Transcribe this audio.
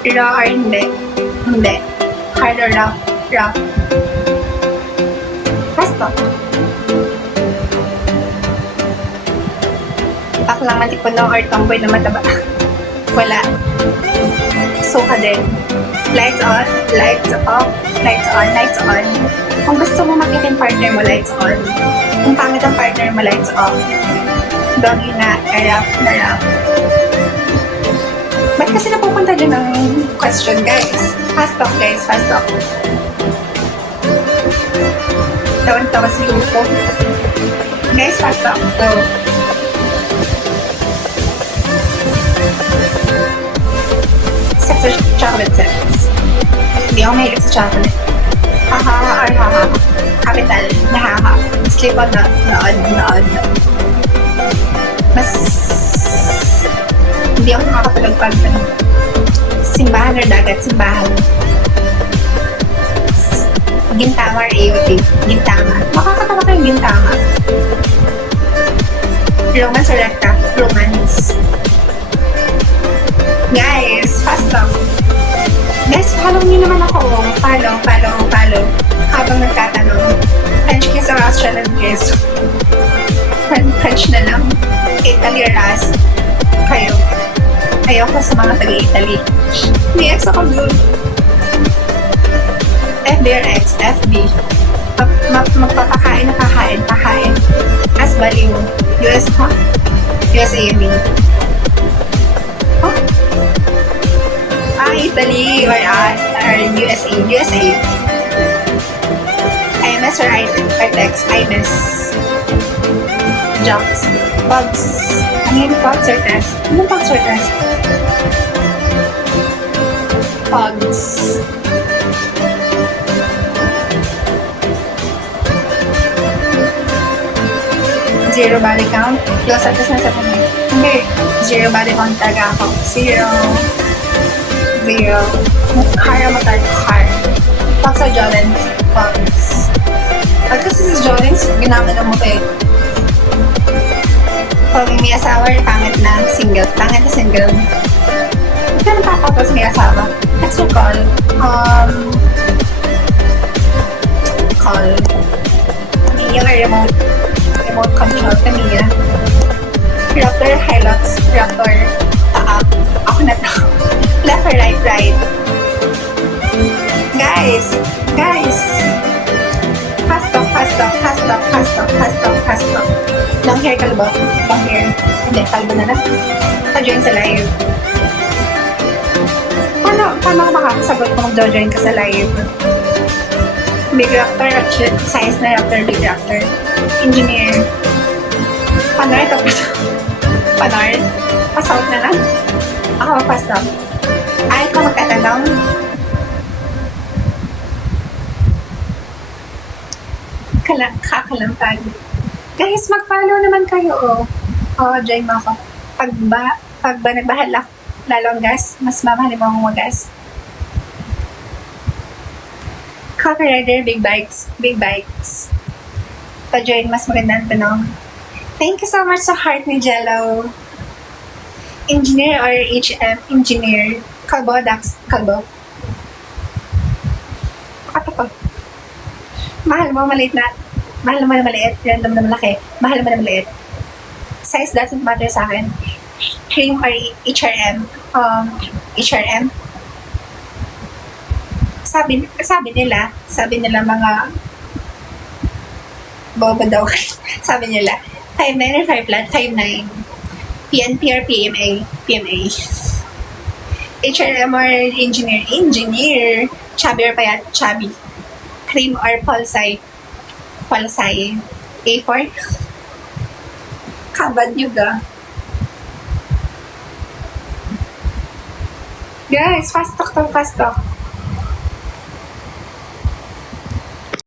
Raw or hindi? Hindi. Hard or rough? Rough. Fast talk. Baklang matipon or tomboy na mataba? Wala. So ka din. Lights on, lights off, lights on, lights on. Kung gusto mo makita yung partner mo, lights on. Kung pangit ang partner mo, lights off. Doggy na, rap na rap. Ba't kasi napupunta dyan ang question, guys? Fast talk, guys. Fast talk. Tawan-tawa si Lupo. Guys, fast talk. Go. Sex or chocolate sex? Hindi ako mahilig sa chocolate. Haha or haha. Capital na haha. Sleep on na nood. Mas hindi ako nakakatulog pag simbahan or dagat, simbahan. Gintama or AOT? Gintama. Makakatawa kayong gintama. Romance or recta? Romance. Guys, fast talk. Guys, follow niyo naman ako. Follow. Habang nagtatanong. French kiss or Australian kiss? French na lang. Italy or us? Kayo. Ayoko sa mga taga-Italy. May ex ako doon. FB or X? FB. Magpapakain na kakain. As baliw. US ha? USAB. Huh? Italy or USA. USA. IMS or ITEX? IMS. Jobs. Bugs. Ano yun? Bugs or test? Ano bugs or test? Bugs. Zero body count. Close up na sa pamay. Hindi. Zero body count talaga ako. Zero. Car mo tayo. Car. Bugs or Jolens? Bugs. Pag kasi sa Jolens, ginamit mo kayo. Pag may asawa, pangit na single. Pangit na single. Ba't ka napapapos may asawa? That's your call. Call. Tamiya or remote control. Tamiya. Raptor, Hilux. Raptor. Taap. Ako na to. Left or right? Right. Guys. Fast talk. Long hair, kalbo. Long hair. Hindi, kalbo na lang. Pa-join sa live. Paano ka makakasagot kung mag-join ka sa live? Big Raptor, size na Raptor, Big Raptor. Engineer. Panor, tapos. Panor. Pass-out na lang. Ako mag-pass out. Ay, ikaw magtatanong. Kakalampag. Guys, mag-follow naman kayo, join mo ako. Pag ba nagbahal ako, lalong gas, mas mamahalin mo akong magas. Coffee Rider, big bikes. Pa-join, mas magandang tanong. Thank you so much sa heart ni Jello. Engineer or HM? Engineer. Kalbo, Dax, kalbo. Ano ko? Mahal mo maliit, random na malaki. Mahal mo na maliit. Size doesn't matter sa akin. Cream or HRM? HRM? Sabi nila mga boba daw. Sabi nila, 5'9 or 5 flat? 5'9. PNP or PMA? HRM or engineer? Engineer. Chubby or payat? Chubby. Cream or Polsai? A4? Kabad yuga. Guys, fast talk.